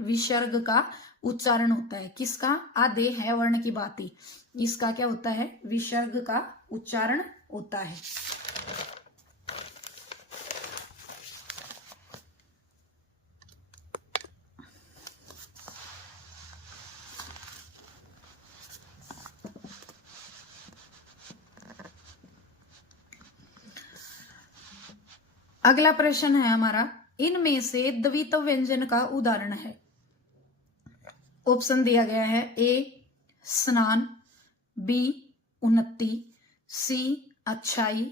विसर्ग का उच्चारण होता है। किसका? आधे है वर्ण की बाती, इसका क्या होता है? विसर्ग का उच्चारण होता है। अगला प्रश्न है हमारा, इनमें से द्वित्व व्यंजन का उदाहरण है। ऑप्शन दिया गया है, ए स्नान, बी उन्नति, सी अच्छाई,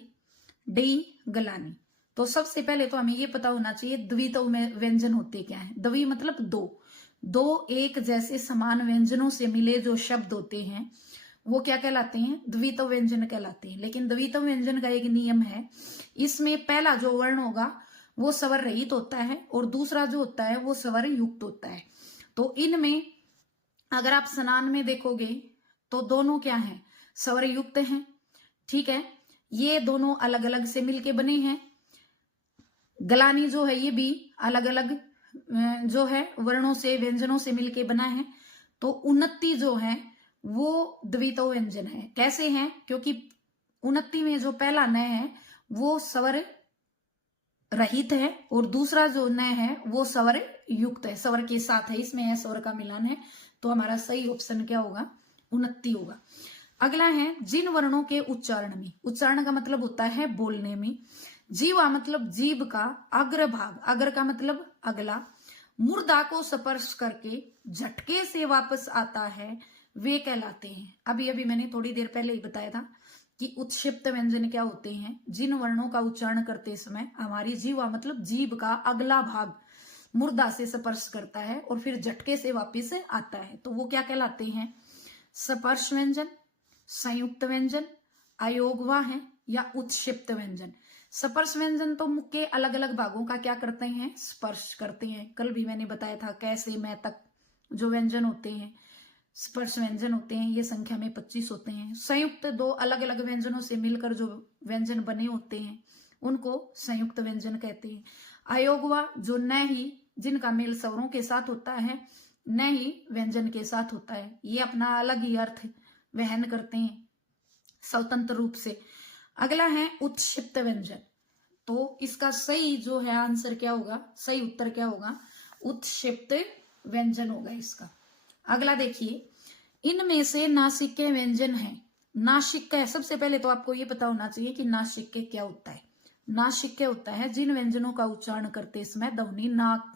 डी गलानी। तो सबसे पहले तो हमें ये पता होना चाहिए द्वित्व में व्यंजन होते क्या है। द्वि मतलब दो एक जैसे समान व्यंजनों से मिले जो शब्द होते हैं वो क्या कहलाते हैं? द्वित्व व्यंजन कहलाते हैं। लेकिन द्वित्व व्यंजन का एक नियम है, इसमें पहला जो वर्ण होगा वो स्वर रहित होता है और दूसरा जो होता है वो स्वर युक्त होता है। तो इनमें अगर आप स्नान में देखोगे तो दोनों क्या हैं? स्वर युक्त हैं। ठीक है, ये दोनों अलग अलग से मिलके बने हैं। गलानी जो है ये भी अलग अलग जो है वर्णों से व्यंजनों से मिलके बना है। तो उन्नति जो है वो द्वित्व व्यंजन है। कैसे है? क्योंकि उन्नति में जो पहला न है वो स्वर रहित है और दूसरा जो न है वो स्वर युक्त है, स्वर के साथ है, इसमें है स्वर का मिलान है। तो हमारा सही ऑप्शन क्या होगा? उन्नति होगा। अगला है, जिन वर्णों के उच्चारण में, उच्चारण का मतलब होता है बोलने में, जीवा मतलब जीभ का अग्रभाग, अग्र का मतलब अगला, मुर्दा को स्पर्श करके झटके से वापस आता है, वे कहलाते हैं। अभी अभी मैंने थोड़ी देर पहले ही बताया था कि उत्क्षिप्त व्यंजन क्या होते हैं। जिन वर्णों का उच्चारण करते समय हमारी जीवा मतलब जीभ का अगला भाग मुर्दा से स्पर्श करता है और फिर झटके से वापस आता है, तो वो क्या कहलाते हैं? स्पर्श व्यंजन, संयुक्त व्यंजन, अयोगवाह या उत्क्षिप्त व्यंजन। स्पर्श व्यंजन तो मुख के अलग अलग भागों का क्या करते हैं? स्पर्श करते हैं। कल भी मैंने बताया था कैसे मैं तक जो व्यंजन होते हैं स्पर्श व्यंजन होते हैं, ये संख्या में 25 होते हैं। संयुक्त दो अलग अलग व्यंजनों से मिलकर जो व्यंजन बने होते हैं उनको संयुक्त व्यंजन कहते हैं। अयोगवा जो न ही, जिनका मेल स्वरों के साथ होता है न ही व्यंजन के साथ होता है, ये अपना अलग ही अर्थ वहन करते हैं स्वतंत्र रूप से। अगला है उत्क्षिप्त व्यंजन। तो इसका सही जो है आंसर क्या होगा? सही उत्तर क्या होगा? उत्क्षिप्त व्यंजन होगा इसका। अगला देखिए, इनमें से नासिक्य व्यंजन है। नासिक्य, सबसे पहले तो आपको ये पता होना चाहिए कि नासिक्य क्या होता है। नासिक्य होता है जिन व्यंजनों का उच्चारण करते समय ध्वनि नाक